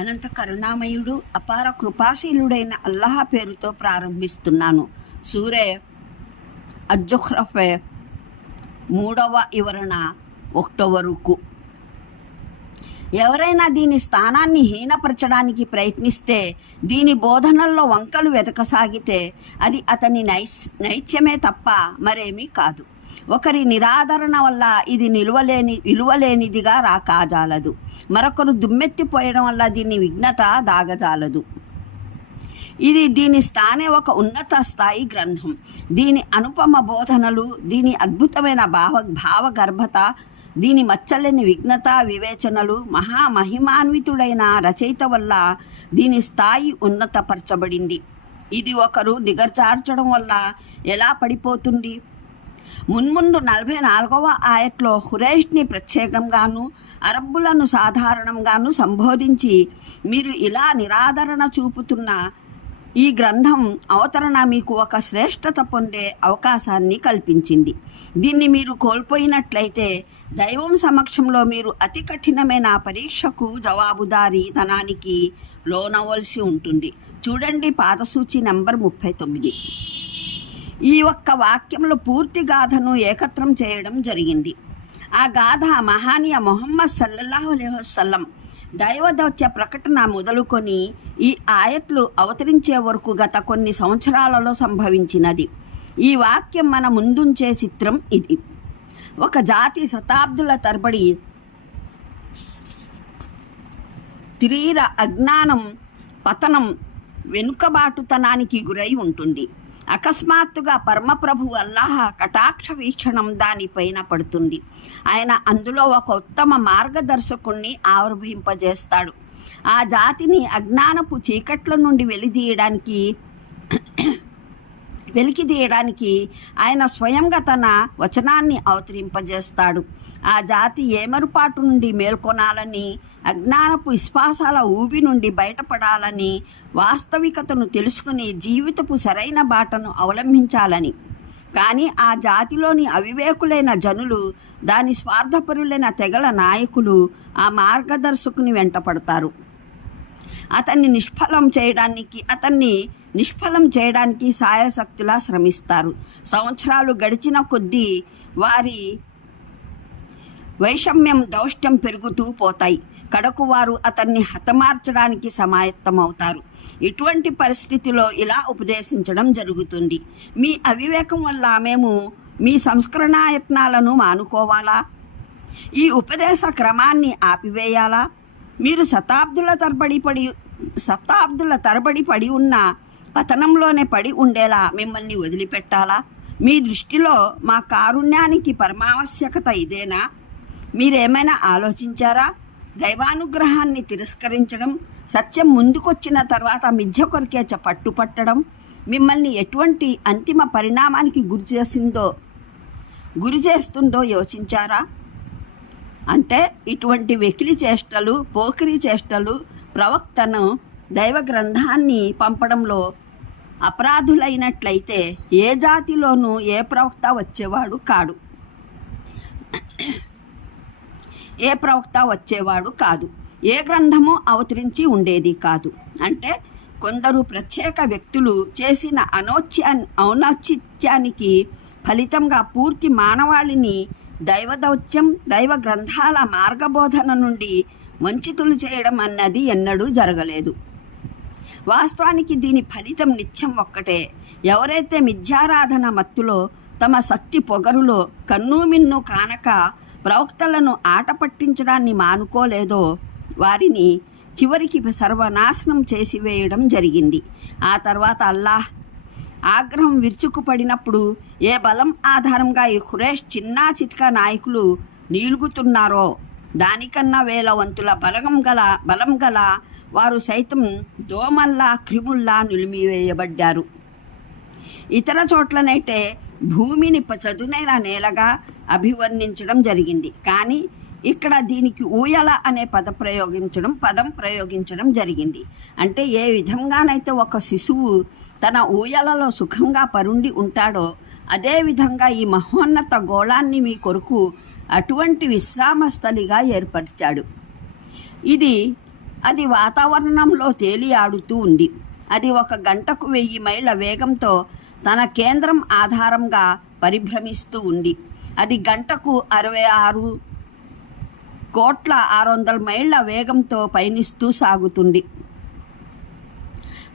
అనంత కరుణామయుడు అపార కృపాశీలుడైన అల్లాహ పేరుతో ప్రారంభిస్తున్నాను. సూరే అజ్జుఖ్రఫే మూడవ వివరణ ఒకటవ రుకు ఎవరైనా దీని స్థానాన్ని హీనపరచడానికి ప్రయత్నిస్తే దీని బోధనల్లో వంకలు వెతకసాగితే అది అతని నైస్ నైత్యమే తప్ప మరేమీ కాదు. ఒకరి నిరాదరణ వల్ల ఇది నిలువలేని విలువలేనిదిగా రా కాజాలదు మరొకరు దుమ్మెత్తిపోయడం వల్ల దీని విఘ్నత దాగజాలదు. ఇది దీని స్థానే ఒక ఉన్నత స్థాయి గ్రంథం. దీని అనుపమ బోధనలు దీని అద్భుతమైన భావ భావగర్భత దీని మచ్చలేని విఘ్నత వివేచనలు మహామహిమాన్వితుడైన రచయిత వల్ల దీని స్థాయి ఉన్నతపరచబడింది. ఇది ఒకరు నిగర్చార్చడం వల్ల ఎలా పడిపోతుంది? మున్ముందు నలభై నాలుగవ ఆయట్లో హురైష్ని ప్రత్యేకంగాను అరబ్బులను సాధారణంగాను సంబోధించి మీరు ఇలా నిరాదరణ చూపుతున్న ఈ గ్రంథం అవతరణ మీకు ఒక శ్రేష్టత పొందే అవకాశాన్ని కల్పించింది. దీన్ని మీరు కోల్పోయినట్లయితే దైవం సమక్షంలో మీరు అతి కఠినమైన పరీక్షకు జవాబుదారీతనానికి లోనవలసి ఉంటుంది. చూడండి పాదసూచి నంబర్ ముప్పై తొమ్మిది. ఈ ఒక్క వాక్యంలో పూర్తి గాథను ఏకత్రం చేయడం జరిగింది. ఆ గాథ మహానీయ మొహమ్మద్ సల్లల్లాహు అలైహి దైవదౌత్య ప్రకటన మొదలుకొని ఈ ఆయట్లు అవతరించే వరకు గత కొన్ని సంవత్సరాలలో సంభవించినది. ఈ వాక్యం మన ముందుంచే చిత్రం ఇది. ఒక జాతి శతాబ్దుల తరబడి తీవ్ర అజ్ఞానం పతనం వెనుకబాటుతనానికి గురై ఉంటుంది. అకస్మాత్తుగా పరమప్రభు అల్లాహ కటాక్ష వీక్షణం దానిపైన పడుతుంది. ఆయన అందులో ఒక ఉత్తమ మార్గదర్శకుణ్ణి ఆవిర్భింపజేస్తాడు ఆ జాతిని అజ్ఞానపు చీకట్ల నుండి వెలిదీయడానికి వెలికిదీయడానికి ఆయన స్వయంగా తన వచనాన్ని అవతరింపజేస్తాడు. ఆ జాతి ఏమరుపాటు నుండి మేల్కొనాలని అజ్ఞానపు విశ్వాసాల ఊబి నుండి బయటపడాలని వాస్తవికతను తెలుసుకుని జీవితపు సరైన బాటను అవలంబించాలని. కానీ ఆ జాతిలోని అవివేకులైన జనులు దాని స్వార్థపరులైన తెగల నాయకులు ఆ మార్గదర్శకుని వెంటపడతారు. అతన్ని నిష్ఫలం చేయడానికి అతన్ని నిష్ఫలం చేయడానికి సాయశక్తులా శ్రమిస్తారు. సంవత్సరాలు గడిచిన కొద్దీ వారి వైషమ్యం దౌష్ట్యం పెరుగుతూ పోతాయి. కడకు వారు అతన్ని హతమార్చడానికి సమాయత్తమవుతారు. ఇటువంటి పరిస్థితిలో ఇలా ఉపదేశించడం జరుగుతుంది. మీ అవివేకం వల్ల మేము మీ సంస్కరణాయత్నాలను మానుకోవాలా? ఈ ఉపదేశ క్రమాన్ని ఆపివేయాలా? మీరు శతాబ్దుల తరబడి పడి శతాబ్దుల తరబడి పడి ఉన్న పతనంలోనే పడి ఉండేలా మిమ్మల్ని వదిలిపెట్టాలా? మీ దృష్టిలో మా కారుణ్యానికి పరమావశ్యకత ఇదేనా? మీరేమైనా ఆలోచించారా? దైవానుగ్రహాన్ని తిరస్కరించడం సత్యం ముందుకొచ్చిన తర్వాత మిథ్య కొరికే చ పట్టుపట్టడం మిమ్మల్ని ఎటువంటి అంతిమ పరిణామానికి గురి చేసిందో గురి చేస్తుందో యోచించారా? అంటే ఇటువంటి వెకిలి చేష్టలు పోకిరి చేష్టలు ప్రవక్తను దైవ గ్రంథాన్ని పంపడంలో అపరాధులైనట్లయితే ఏ జాతిలోనూ ఏ ప్రవక్త వచ్చేవాడు కాడు. ఏ ప్రవక్త వచ్చేవాడు కాదు. ఏ గ్రంథము అవతరించి ఉండేది కాదు. అంటే కొందరు ప్రత్యేక వ్యక్తులు చేసిన అనౌచ్యా ఔన్నత్యానికి ఫలితంగా పూర్తి మానవాళిని దైవదౌత్యం దైవ గ్రంథాల మార్గబోధన నుండి వంచితులు చేయడం అన్నది ఎన్నడూ జరగలేదు. వాస్తవానికి దీని ఫలితం నిత్యం ఒక్కటే. ఎవరైతే మిథ్యారాధన మత్తులో తమ శక్తి పొగరులో కన్నుమిన్ను కానక ప్రవక్తలను ఆట పట్టించడాన్ని మానుకోలేదో వారిని చివరికి సర్వనాశనం చేసివేయడం జరిగింది. ఆ తర్వాత అల్లాహ్ ఆగ్రహం విరుచుకుపడినప్పుడు ఏ బలం ఆధారంగా ఈ ఖురేష్ చిన్నా చిట్కా నాయకులు నీలుగుతున్నారో దానికన్నా వేల వంతుల బలగం గల బలం గల వారు సైతం దోమల్లా క్రిముల్లా నిలిమివేయబడ్డారు. ఇతర చోట్లనైతే భూమిని ప- చదునైన నేలగా అభివర్ణించడం జరిగింది. కానీ ఇక్కడ దీనికి ఊయల అనే పద ప్రయోగించడం పదం ప్రయోగించడం జరిగింది. అంటే ఏ విధంగానైతే ఒక శిశువు తన ఊయలలో సుఖంగా పరుండి ఉంటాడో అదేవిధంగా ఈ మహోన్నత గోళాన్ని మీ కొరకు అటువంటి విశ్రామస్థలిగా ఏర్పరిచాడు. ఇది అది వాతావరణంలో తేలియాడుతూ ఉంది. అది ఒక గంటకు వెయ్యి మైళ్ళ వేగంతో తన కేంద్రం ఆధారంగా పరిభ్రమిస్తూ ఉంది. అది గంటకు అరవై ఆరు కోట్ల ఆరు వందల మైళ్ళ వేగంతో పయనిస్తూ సాగుతుంది.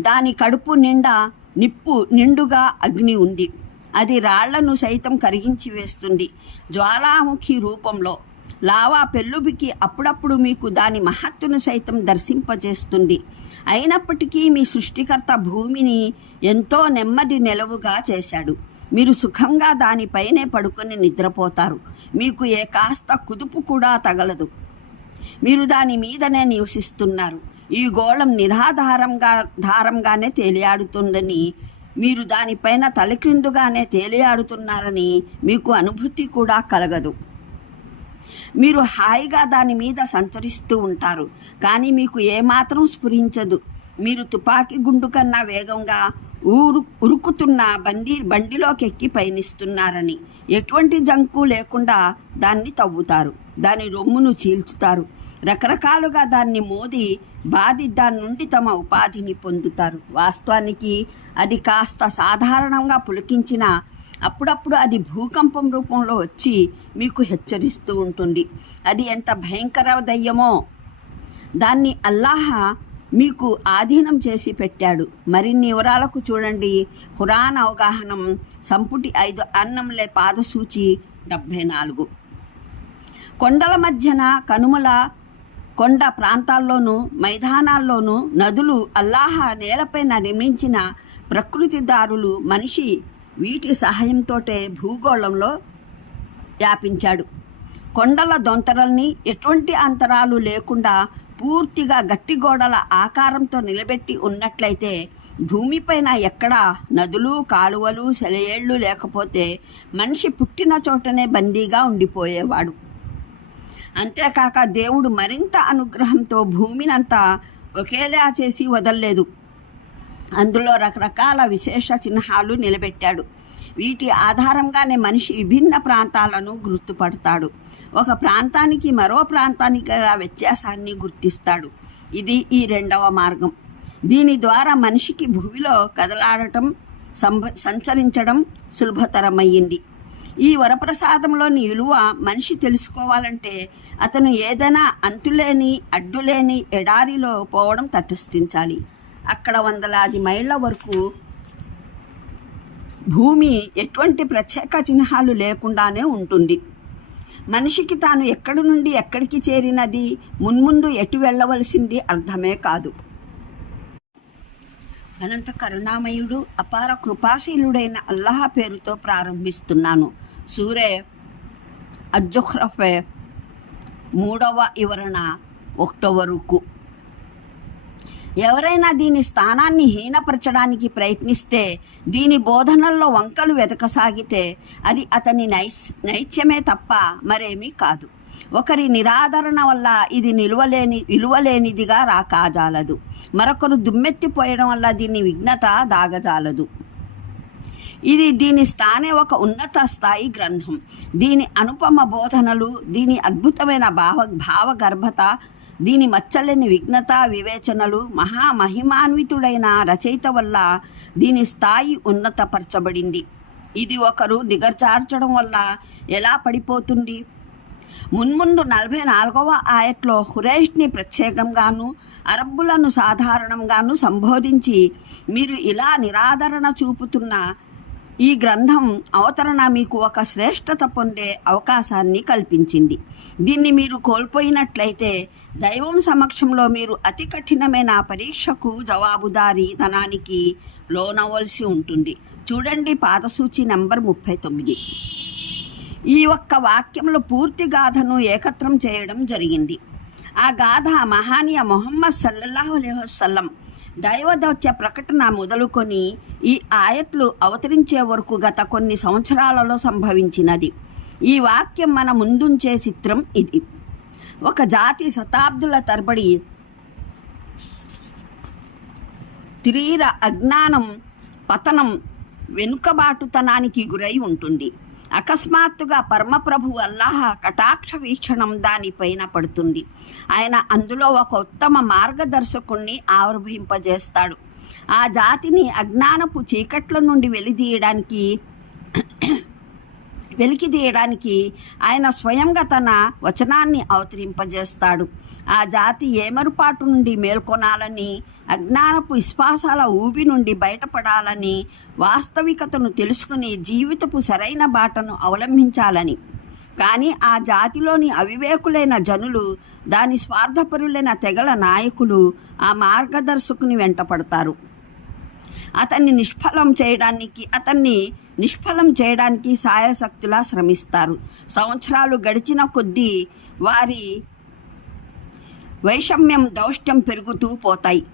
దాని కడుపు నిండా నిప్పు నిండుగా అగ్ని ఉంది. అది రాళ్ళను సైతం కరిగించి వేస్తుంది. జ్వాలాముఖి రూపంలో లావా పెళ్ళుబికి అప్పుడప్పుడు మీకు దాని మహత్తును సైతం దర్శింపజేస్తుంది. అయినప్పటికీ మీ సృష్టికర్త భూమిని ఎంతో నెమ్మది నిలవుగా చేశాడు. మీరు సుఖంగా దానిపైనే పడుకొని నిద్రపోతారు. మీకు ఏ కాస్త కుదుపు కూడా తగలదు. మీరు దాని మీదనే నివసిస్తున్నారు. ఈ గోళం నిరాధారంగా ధారంగానే తేలియాడుతుందని మీరు దానిపైన తలక్రిందుగానే తేలియాడుతున్నారని మీకు అనుభూతి కూడా కలగదు. మీరు హాయిగా దాని మీద సంచరిస్తూ ఉంటారు కానీ మీకు ఏమాత్రం స్ఫురించదు. మీరు తుపాకీ గుండు కన్నా వేగంగా ఊరు ఉరుకుతున్న బండి బండిలోకి ఎక్కి పయనిస్తున్నారని. ఎటువంటి జంకు లేకుండా దాన్ని తవ్వుతారు. దాని రొమ్మును చీల్చుతారు. రకరకాలుగా దాన్ని మోది బాధి దాని నుండి తమ ఉపాధిని పొందుతారు. వాస్తవానికి అది కాస్త సాధారణంగా పులికించిన అప్పుడప్పుడు అది భూకంపం రూపంలో వచ్చి మీకు హెచ్చరిస్తూ ఉంటుంది. అది ఎంత భయంకర దయ్యమో. దాన్ని అల్లాహ మీకు ఆధీనం చేసి పెట్టాడు. మరిన్ని వివరాలకు చూడండి. హురాన్ అవగాహనం సంపుటి ఐదు అన్నంలే పాదసూచి డెబ్భై నాలుగు. కొండల మధ్యన కనుమల కొండ ప్రాంతాల్లోనూ మైదానాల్లోనూ నదులు అల్లాహ నేలపైన నిర్మించిన ప్రకృతిదారులు మనిషి వీటి సహాయంతోటే భూగోళంలో వ్యాపించాడు. కొండల దొంతరల్ని ఎటువంటి అంతరాలు లేకుండా పూర్తిగా గట్టి గోడల ఆకారంతో నిలబెట్టి ఉన్నట్లయితే భూమిపైన ఎక్కడా నదులు కాలువలు సెలయేళ్ళు లేకపోతే మనిషి పుట్టిన చోటనే బందీగా ఉండిపోయేవాడు. అంతేకాక దేవుడు మరింత అనుగ్రహంతో భూమినంతా ఒకేలా చేసి వదల్లేదు. అందులో రకరకాల విశేష చిహ్నాలు నిలబెట్టాడు. వీటి ఆధారంగానే మనిషి విభిన్న ప్రాంతాలను గుర్తుపడతాడు. ఒక ప్రాంతానికి మరో ప్రాంతానికి గల వ్యత్యాసాన్ని గుర్తిస్తాడు. ఇది ఈ రెండవ మార్గం. దీని ద్వారా మనిషికి భూమిలో కదలాడటం సంభ సంచరించడం సులభతరమయ్యింది. ఈ వరప్రసాదంలోని విలువ మనిషి తెలుసుకోవాలంటే అతను ఏదైనా అంతులేని అడ్డులేని ఎడారిలో పోవడం తటస్థించాలి. అక్కడ వందలాది మైళ్ళ వరకు భూమి ఎటువంటి ప్రత్యేక చిహ్నాలు లేకుండానే ఉంటుంది. మనిషికి తాను ఎక్కడి నుండి ఎక్కడికి చేరినది మున్ముందు ఎటు వెళ్ళవలసింది అర్థమే కాదు. అనంత కరుణామయుడు అపార కృపాశీలుడైన అల్లాహ పేరుతో ప్రారంభిస్తున్నాను. సూరే అజ్జుఖ్రఫే మూడవ వివరణ ఒకటవ రుకు ఎవరైనా దీని స్థానాన్ని హీనపరచడానికి ప్రయత్నిస్తే దీని బోధనల్లో వంకలు వెతకసాగితే అది అతని నైస్ నైత్యమే తప్ప మరేమీ కాదు. ఒకరి నిరాదరణ వల్ల ఇది నిలువలేని విలువలేనిదిగా రాకాజాలదు. మరొకరు దుమ్మెత్తిపోయడం వల్ల దీని విఘ్నత దాగజాలదు. ఇది దీని స్థానే ఒక ఉన్నత స్థాయి గ్రంథం. దీని అనుపమ బోధనలు దీని అద్భుతమైన భావ భావగర్భత దీని మచ్చలేని విఘ్నత వివేచనలు మహామహిమాన్వితుడైన రచయిత వల్ల దీని స్థాయి ఉన్నతపరచబడింది. ఇది ఒకరు నిగర్చార్చడం వల్ల ఎలా పడిపోతుంది? మున్ముందు నలభై నాలుగవ ఆయట్లో హురైష్ని ప్రత్యేకంగాను అరబ్బులను సాధారణంగాను సంబోధించి మీరు ఇలా నిరాదరణ చూపుతున్న ఈ గ్రంథం అవతరణ మీకు ఒక శ్రేష్టత పొందే అవకాశాన్ని కల్పించింది. దీన్ని మీరు కోల్పోయినట్లయితే దైవం సమక్షంలో మీరు అతి కఠినమైన పరీక్షకు జవాబుదారీతనానికి లోనవలసి ఉంటుంది. చూడండి పాదసూచి నంబర్ ముప్పై తొమ్మిది. ఈ ఒక్క వాక్యంలో పూర్తి గాథను ఏకత్రం చేయడం జరిగింది. ఆ గాథ మహానీయ మొహమ్మద్ సల్లల్లాహు అలైహి దైవదౌత్య ప్రకటన మొదలుకొని ఈ ఆయట్లు అవతరించే వరకు గత కొన్ని సంవత్సరాలలో సంభవించినది. ఈ వాక్యం మన ముందుంచే చిత్రం ఇది. ఒక జాతి శతాబ్దుల తరబడి తీర అజ్ఞానం పతనం వెనుకబాటుతనానికి గురై ఉంటుంది. అకస్మాత్తుగా పరమప్రభు అల్లాహ కటాక్ష వీక్షణం దానిపైన పడుతుంది. ఆయన అందులో ఒక ఉత్తమ మార్గదర్శకుణ్ణి ఆవిర్భింపజేస్తాడు ఆ జాతిని అజ్ఞానపు చీకట్ల నుండి వెలిదీయడానికి వెలికిదీయడానికి ఆయన స్వయంగా తన వచనాన్ని అవతరింపజేస్తాడు. ఆ జాతి ఏమరుపాటు నుండి మేల్కొనాలని అజ్ఞానపు విశ్వాసాల ఊబి నుండి బయటపడాలని వాస్తవికతను తెలుసుకుని జీవితపు సరైన బాటను అవలంబించాలని. కానీ ఆ జాతిలోని అవివేకులైన జనులు దాని స్వార్థపరులైన తెగల నాయకులు ఆ మార్గదర్శకుని వెంటపడతారు. అతన్ని నిష్ఫలం చేయడానికి అతన్ని నిష్ఫలం చేయడానికి సాయశక్తులా శ్రమిస్తారు. సంవత్సరాలు గడిచిన కొద్దీ వారి వైషమ్యం దౌష్ట్యం పెరుగుతూ పోతాయి.